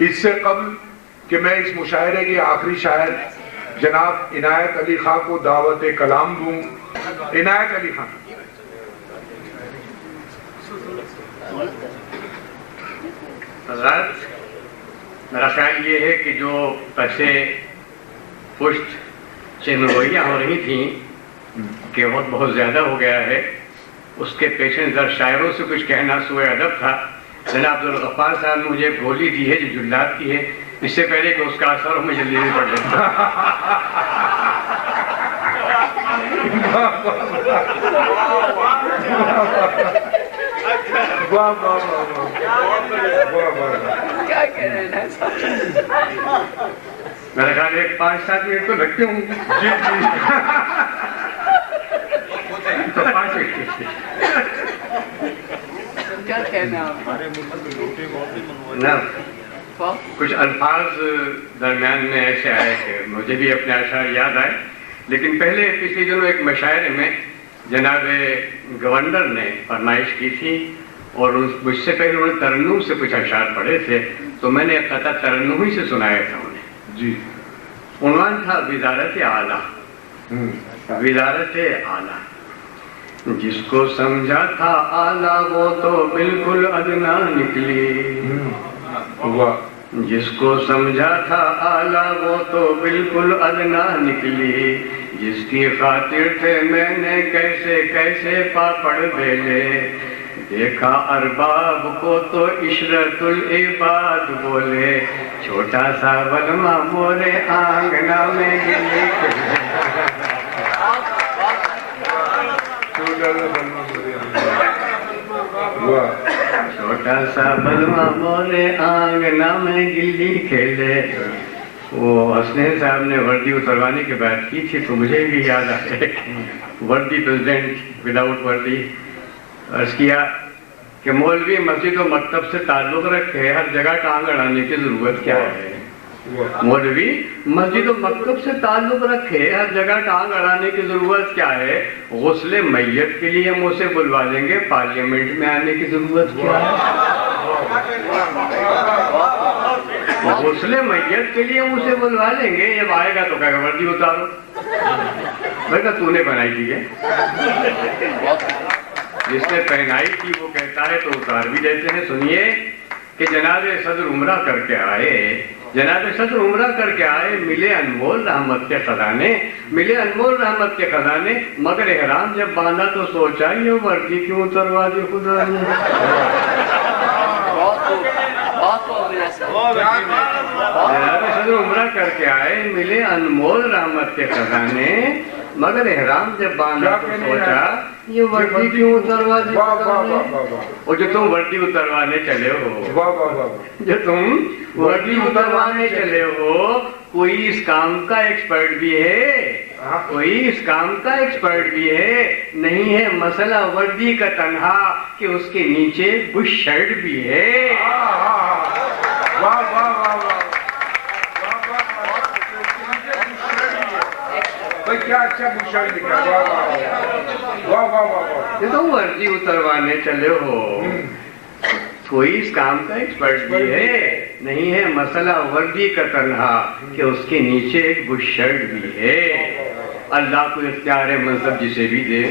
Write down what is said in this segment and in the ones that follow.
اس سے قبل کہ میں اس مشاعرے کے آخری شاعر جناب عنایت علی خان کو دعوت کلام دوں. عنایت علی خان. حضرات، میرا خیال یہ ہے کہ جو پیسے پشت چہنگوئیاں ہو رہی تھیں کہ وقت بہت زیادہ ہو گیا ہے، اس کے پیش نظر شاعروں سے کچھ کہنا سوء ادب تھا. جناب عبدالغفار صاحب نے مجھے گولی دی ہے جو جلات کی ہے، اس سے پہلے کہ اس کا اثر ہمیں جلدی نہیں پڑ جاتا. میرا خیال ہے 5-7 منٹ تو لگتے ہوں گے. جی جی. تو 5 منٹ کیا کہنا نہ کچھ الفاظ درمیان میں ایسے آئے کہ مجھے بھی اپنے اشعار یاد آئے. لیکن پہلے پچھلے دنوں ایک مشاعرے میں جناب گورنر نے فرمائش کی تھی اور مجھ سے پہلے انہوں نے ترنم سے کچھ اشعار پڑھے تھے، تو میں نے ایک قطعہ ترنم ہی سے سنایا تھا انہیں. جی. عنوان تھا وزارت اعلیٰ. وزارت اعلیٰ. جس کو سمجھا تھا اعلیٰ وہ تو بالکل ادنا نکلی. جس کو سمجھا تھا اعلیٰ وہ تو بالکل ادنا نکلی. جس کی خاطر تھے میں نے کیسے کیسے پاپڑ بیلے. دیکھا ارباب کو تو عشرت العباد بولے. چھوٹا سا ولما مورے آنگنا میں گلی. چھوٹا سا بلوا مورے آنگنا میں گلی کھیلے. وہ حسنین صاحب نے وردی اتروانے کی بات کی تھی تو مجھے بھی یاد آئے وردی پریزیڈنٹ وداؤٹ وردی. عرض کیا کہ مولوی مسجد و مکتب سے تعلق رکھے، ہر جگہ ٹانگ اڑانے کی ضرورت کیا ہے. مولوی مسجد و مکتب سے تعلق رکھے، ہر جگہ ٹانگ اڑانے کی ضرورت کیا ہے. غسل میت کے لیے ہم اسے بلوا لیں گے، پارلیمنٹ میں آنے کی ضرورت کیا ہے. غسل میت کے لیے ہم اسے بلوا لیں گے، جب آئے گا تو کہے گا وردی اتارو. میں کہا تو نے بنائی تھی ہے. جس نے پہنائی تھی وہ کہتا ہے تو اتار بھی دیتے ہیں. سنیے کہ جناب صدر عمرہ کر کے آئے، جناب صدر عمرہ کر کے آئے، ملے انمول رحمت کے خزانے، ملے انمول رحمت کے خزانے. مگر احرام جب باندھا تو سوچا یہ وردی کیوں اتروا دی خدا نے. جناب صدر عمرہ کر کے آئے، ملے انمول رحمت کے خزانے، مگر احرام جب باندھا تو سوچا یہ وردی کیوں اتروا دی. اور جو تم وردی اتروانے چلے ہو، جو تم وردی اتروانے چلے ہو، کوئی اس کام کا ایکسپرٹ بھی ہے، کوئی اس کام کا ایکسپرٹ بھی ہے. نہیں ہے مسئلہ وردی کا تنہا کہ اس کے نیچے بش شرٹ بھی ہے. کیا اچھا بشر لکھا. یہ تو وردی اتروانے چلے ہو، کوئی اس کام کا ایکسپرٹ بھی ہے. نہیں ہے مسئلہ وردی کا تنہا کہ اس کے نیچے ایک بش شرٹ بھی ہے. اللہ کو اختیار منصب جسے بھی دے،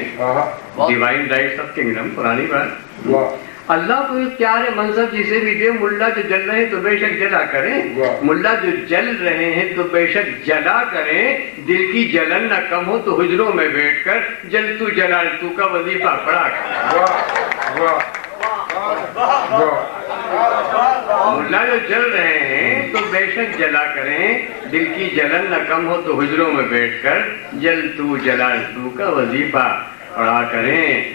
ڈیوائن رائٹس آف کنگڈم، پرانی بات. اللہ کو اختیار منصب جسے بھی دے. ملا جو جل رہے ہیں تو بے شک جلا کریں، ملا جو جل رہے ہیں تو بے شک جلا کریں. دل کی جلن نہ کم ہو تو حجروں میں بیٹھ کر جل تو جلال تو کا وظیفہ پڑھا کر. ملا جو جل رہے ہیں تو بے شک جلا کریں، دل کی جلن نہ کم ہو تو حجروں میں بیٹھ کر جل تو جلال تو کا وظیفہ پڑھا کریں.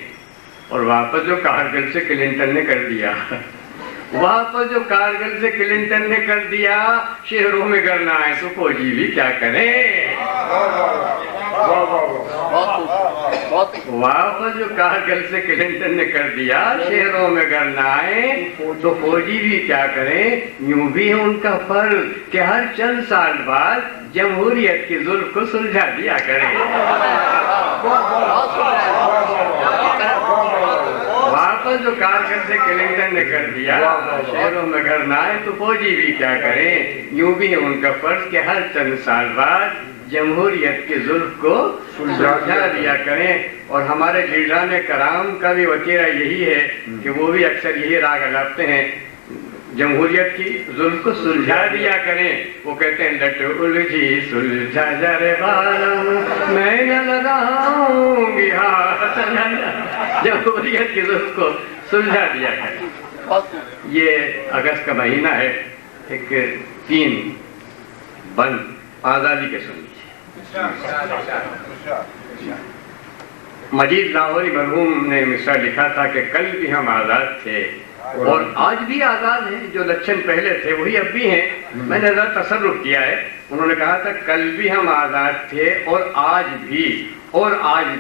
اور واپس جو کارگل سے کلنٹن نے کر دیا، واپس جو کارگل سے کلنٹن نے کر دیا، شہروں میں گھر نہ آئے تو فوجی بھی کیا کریں. واپس جو کارگل سے کلنٹن نے کر دیا، شہروں میں گھر نہ آئے تو فوجی بھی کیا کریں. یوں بھی ہے ان کا فرض کہ ہر چند سال بعد جمہوریت کی زلف کو سلجھا دیا کریں. واپس اور جو کارکردے کلنٹن نے کر دیا، شہروں میں گھر نہ آئے تو فوجی بھی کیا کریں، یوں بھی ہے ان کا فرض کہ ہر چند سال بعد جمہوریت کے زلف کو سلجھا دیا کریں۔ اور ہمارے لیڈران کرام کا بھی وتیرہ یہی ہے کہ وہ بھی اکثر یہی راگ الاپتے ہیں، جمہوریت کی ظلم کو سلجھا دیا کریں۔ وہ کہتے ہیں لٹ الجھی سلجھا جا رے بالم میں نہ لگاؤں گی ہاتھ، جمہوریت کی ظلم کو سلجھا دیا کریں۔ یہ اگست کا مہینہ ہے، ایک 3 بند آزادی کے سن مجید لاہوری مرحوم نے مصرع لکھا تھا کہ کل بھی ہم آزاد تھے اور آج بھی آزاد ہیں، جو لچھن پہلے تھے وہی اب بھی ہیں۔ میں نے ذرا تصرف کیا ہے، انہوں نے کہا تھا کل بھی ہم آزاد تھے اور آج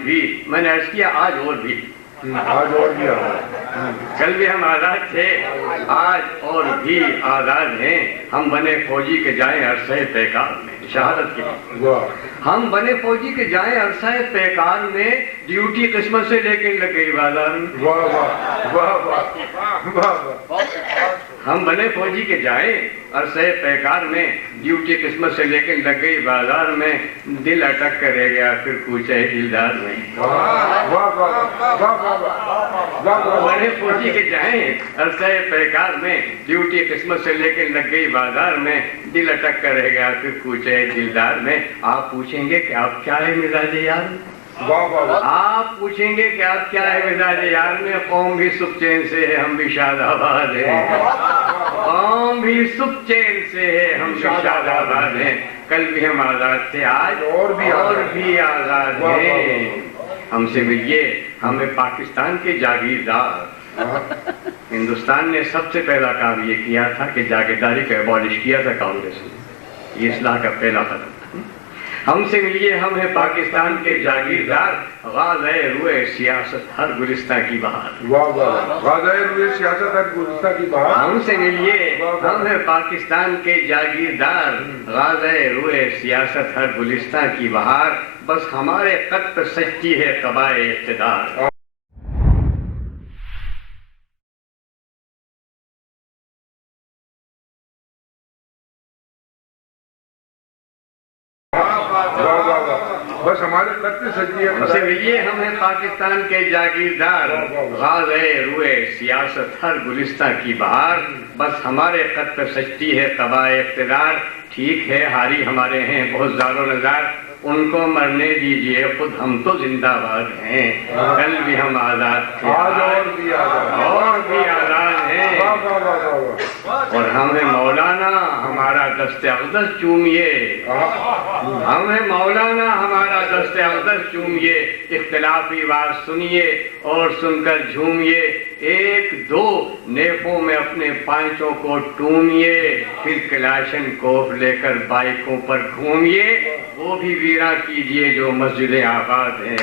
بھی میں نے عرض کیا آج اور بھی کل بھی ہم آزاد تھے، آج اور بھی آزاد ہیں۔ ہم بنے فوجی کے جائیں عرصہ پیکار میں، شہادت کے لیے ہم بنے فوجی کے جائیں عرصہ پیکار میں، ڈیوٹی قسمت سے لے کے لگ گئی بازار میں۔ ہم بنے فوجی کے جائیں عرصہ پیکار میں، ڈیوٹی قسمت سے لے کے لگ گئی بازار میں، دل اٹک کر رہ گیا پھر کوچے دلدار میں۔ بنے فوجی کے جائیں عرصہ پیکار میں، ڈیوٹی قسمت سے لے کے لگ گئی بازار میں، دل اٹک کر رہ گیا پھر کوچے دلدار میں۔ آپ پوچھیں گے کہ آپ کیا ہے مزاج یار، آپ پوچھیں گے کہ آپ کیا ہے مزاج یار میں، قوم بھی سکھ چین سے ہے ہم بھی شاد آباد ہیں، قوم بھی سکھ چین سے ہے ہم بھی شاد آباد ہیں۔ کل بھی ہم آزاد تھے، آج اور بھی آزاد ہیں۔ ہم سے ملیے، ہمیں پاکستان کے جاگیردار، ہندوستان نے سب سے پہلا کام یہ کیا تھا کہ جاگیرداری کو ایبالش کیا تھا کانگریس نے، یہ اصلاح کا پہلا قدم۔ ہم سے ملیے، ہم ہیں پاکستان کے جاگیردار، غازۂ روئے سیاست ہر گلستہ کی بہار۔ غازۂ روئے سیاست ہر گلستہ کی بہار۔ ہم سے ملیے، ہم ہیں پاکستان کے جاگیردار، غازۂ روئے سیاست ہر گلستہ کی بہار، بس ہمارے قد پہ سجتی ہے قبائے اقتدار۔ بس ہمارے قد پہ سجتی ہے۔ ہم سے ملیے، ہم ہیں پاکستان کے جاگیردار، غازۂ روئے سیاست ہر گلستہ کی بہار، بس ہمارے قد پہ سجتی ہے قبائے اقتدار۔ ٹھیک ہے ہاری ہمارے ہیں بہت زار و نزار، ان کو مرنے دیجئے خود ہم تو زندہ باد ہیں۔ کل بھی ہم آزاد تھے، آج اور بھی آزاد ہیں۔ اور ہم ہیں مولانا ہمارا دست اقدس چومیے، ہم ہیں مولانا ہمارا دست اقدس چومیے، اختلافی بات سنیے اور سن کر جھومیے، ایک دو نیفوں میں اپنے پانچوں کو ٹومیے، پھر کلاشن کوف لے کر بائکوں پر گھومیے، وہ بھی ویرا کیجئے جو مسجد آباد ہیں۔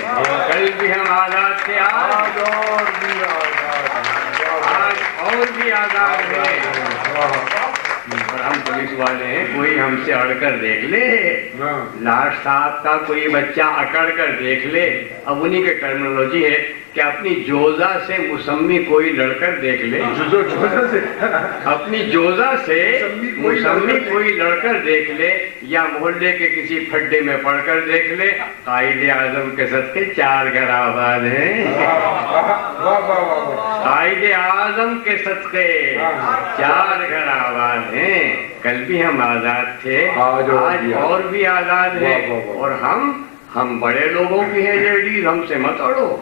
کل بھی ہم آزاد تھے، آج اور بھی آزاد ہیں۔ اور ہم پولیس والے ہیں، کوئی ہم سے اڑ کر دیکھ لے، لاٹ صاحب کا کوئی بچہ اکڑ کر دیکھ لے، اب انہی کے ٹرمنالوجی ہے کہ اپنی جوزہ سے مسمی کوئی لڑ کر دیکھ لے، اپنی جوزہ سے مسمی کوئی لڑ کر دیکھ لے، یا محلے کے کسی پھڈے میں پڑھ کر دیکھ لے، قائد اعظم کے صدقے 4 گھر آباد ہیں، قائد اعظم کے صدقے 4 گھر آباد ہیں۔ کل بھی ہم آزاد تھے، آج اور بھی آزاد ہیں۔ اور ہم بڑے لوگوں کی ہیں لیڈیز، ہم سے مت اڑو،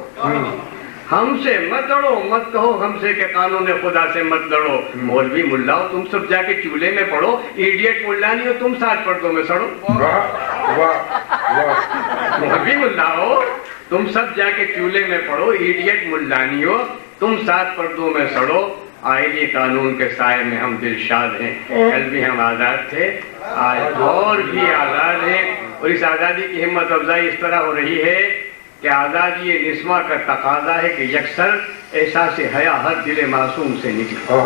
ہم سے مت اڑو، مت کہو ہم سے کہ قانون خدا سے مت لڑو۔ مولوی ملا ہو تم سب جا کے چولہے میں پڑھو، ایڈیٹ ملا نہیں ہو تم 7 پردوں میں سڑو۔ مولوی ملا ہو تم سب جا کے چولہے میں پڑھو، ایڈیٹ ملا نہیں ہو تم 7 پردوں میں سڑو۔ آئینی قانون کے سائے میں ہم دلشاد ہیں، کل بھی ہم آزاد تھے، آج اور بھی آزاد ہیں۔ اور اس آزادی کی ہمت افزائی اس طرح ہو رہی ہے کہ آزادی نسواں کا تقاضا ہے کہ یکسر احساس حیا ہر دل معصوم سے نکلے. واہ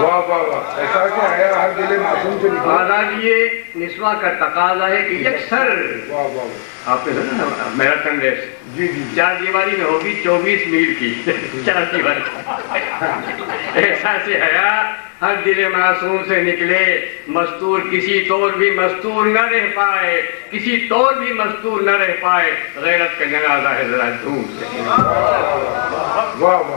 واہ واہ، احساس حیا ہر دل معصوم سے نکلے. آزادی نسواں کا تقاضا ہے کہ یکسر. واہ واہ، آپ نے سنا نا میراتھن ریس؟ جی جی، 4 دیواری میں ہوگی 24 میل کی. 4 دیواری. احساس حیا ہر دل معصوم سے نکلے، مستور کسی طور بھی مستور نہ رہ پائے، کسی طور بھی مستور نہ رہ پائے، غیرت کا جنازہ ہے ذرا دھوم سے. واہ واہ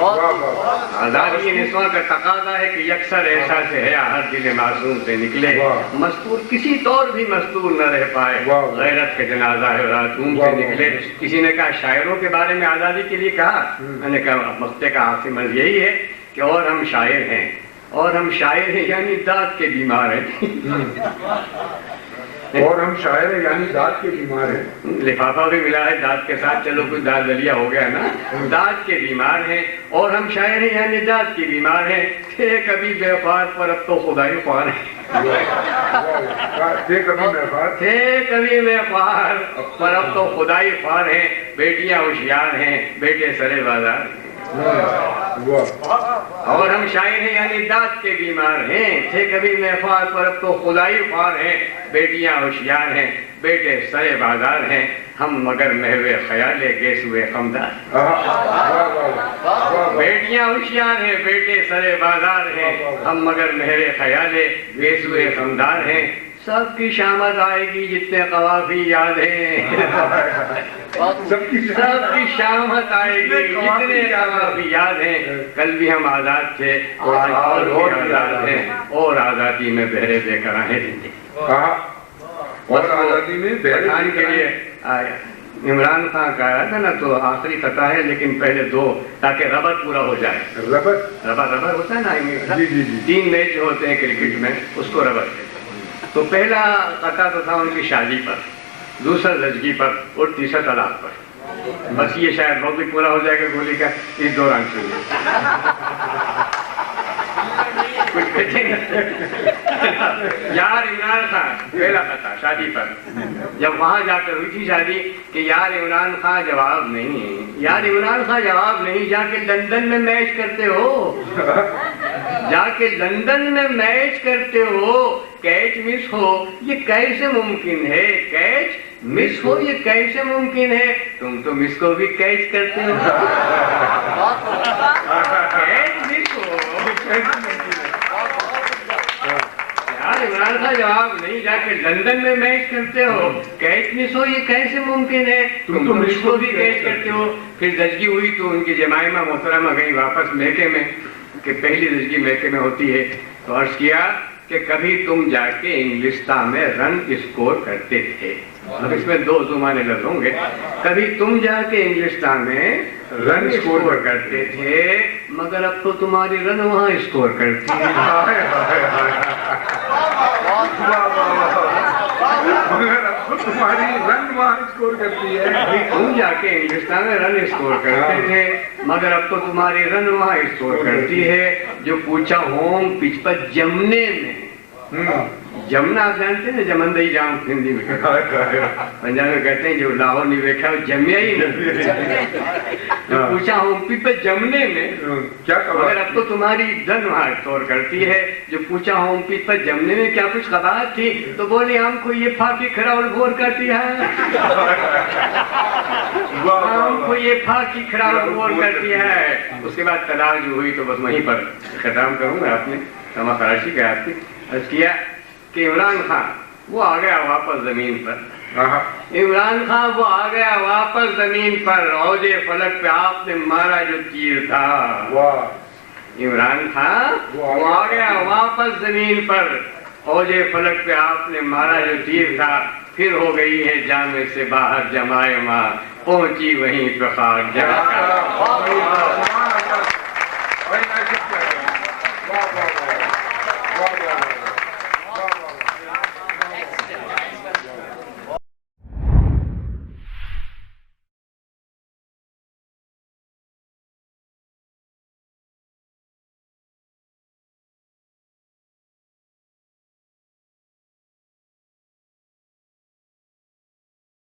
واہ. آزادی نسواں کا تقاضا ہے کہ یکسر احساس حیا ہر دل معصوم سے نکلے، مستور کسی طور بھی مستور نہ رہ پائے، غیرت کا جنازہ ہے ذرا دھوم سے نکلے. کسی نے کہا شاعروں کے بارے میں آزادی کے لیے کہا، میں نے کہا مقطع کا حاصل مرض یہی ہے کہ اور ہم شاعر ہیں، اور ہم شاعر ہیں یعنی داد کے بیمار ہیں. اور ہم شاعر ہیں یعنی داد کے بیمار ہیں. لفافہ بھی ملا ہے داد کے ساتھ، چلو کوئی داد دلیا ہو گیا نا. داد کے بیمار ہیں اور ہم شاعر ہیں یعنی داد کے بیمار ہیں. تھے کبھی بے خوار پر اب تو خدائی خوار ہیں. تھے کبھی محفار، تھے کبھی بے خوار پر اب تو خدائی خوار ہیں. بیٹیاں ہوشیار ہیں، بیٹے سرے بازار ہیں. اور ہم شاعر ہیں یعنی داد کے بیمار ہیں. تھے کبھی محفار پر اب تو خدائی خوار ہیں. بیٹیاں ہوشیار ہیں، بیٹے سرے بازار ہیں. ہم مگر محو خیال گیس ہوئے خمدار. بیٹیاں ہوشیار ہیں، بیٹے سرے بازار ہیں. ہم مگر محو خیال گیس ہوئے خمدار ہیں. سب کی شامت آئے گی جتنے قوافی یاد ہیں. سب کی شامت آئے گی جتنے قوافی یاد ہیں. کل بھی ہم آزاد تھے اور بھی آزاد ہیں، اور آزادی میں بہرے بے قرار ہیں. اور آزادی میں پٹھان کے لیے آیا عمران خان کا آیا تھا نا، تو آخری قطع ہے لیکن پہلے 2 تاکہ ربط پورا ہو جائے. ربط ہوتا ہے نا، 3 میچ ہوتے ہیں کرکٹ میں، اس کو ربط کہتے ہیں. تو پہلا قطع تو تھا ان کی شادی پر، دوسرا زچگی پر، اور تیسرا طلاق پر. بس یہ شاید وقت بھی پورا ہو جائے گا گولی کا اس دوران سے. یار عمران خان پہلا قطع شادی پر. جب وہاں جا کر ہوئی تھی شادی کہ یار عمران خان جواب نہیں، یار عمران خان جواب نہیں، جا کے لندن میں میچ کرتے ہو، جا کے لندن میں میچ کرتے ہو، کیچ مس ہو یہ کیسے ممکن ہے، کیچ مس ہو یہ کیسے ممکن ہے، تم تو مس کو بھی کیچ کرتے ہو. کیچ مس ہو یار عمران خان جواب نہیں، جا کے لندن میں میچ کرتے ہو، کیچ مس ہو یہ کیسے ممکن ہے، تم تو مس کو بھی کیچ کرتے ہو. پھر زچگی ہوئی تو ان کی جمائمہ محترمہ گئی واپس میکے میں، کہ پہلی زچگی میکے میں ہوتی ہے. تو عرض کیا کہ کبھی تم جا کے انگلستان میں رن اسکور کرتے تھے. اب اس میں 2 زمانے لفظ ہوں گے. کبھی تم جا کے انگلستان میں رن اسکور کرتے تھے، مگر اب تو تمہاری رن وہاں اسکور کرتی ہے. مگر اب تو تمہاری رن وہاں اسکور کرتی ہے. تم جا کے انگلستان میں رن اسکور کرتے تھے، مگر اب تو تمہاری رن وہاں اسکور کرتی ہے. جو پوچھا ہوم پچ پر جمنے میں، جمنا آپ جانتے ہیں نا، جمندئی جام ہندی میں پنجاب میں کہتے ہیں جو لاہور نہیں دیکھا وہ جمیا ہی نہیں. پوچھا ہوں پی پہ جمنے میں کیا مگر اب تو تمہاری دن وہاں طور کرتی ہے. جو پوچھا ہوں پی پہ جمنے میں کیا کچھ قباحت تھی، تو بولے ہم کو یہ پھاکی کھڑا اور غور کرتی ہے، ہم کو یہ پھاکی کھڑا اور غور کرتی ہے. اس کے بعد طلاق جو ہوئی تو بس وہیں پر ختم کروں گا. آپ نے سما خراشی کا آپ کی عرض کیا کہ عمران خان وہ آ گیا واپس زمین پر. عمران خان وہ آ گیا واپس زمین پر، اوج فلک پہ آپ نے مارا جو تیر تھا. عمران خان وہ آ گیا واپس زمین پر، اوج فلک پہ آپ نے مارا جو تیر تھا. پھر ہو گئی ہے جامع سے باہر جمائے ماں، پہنچی وہیں پہ خاک جا کر.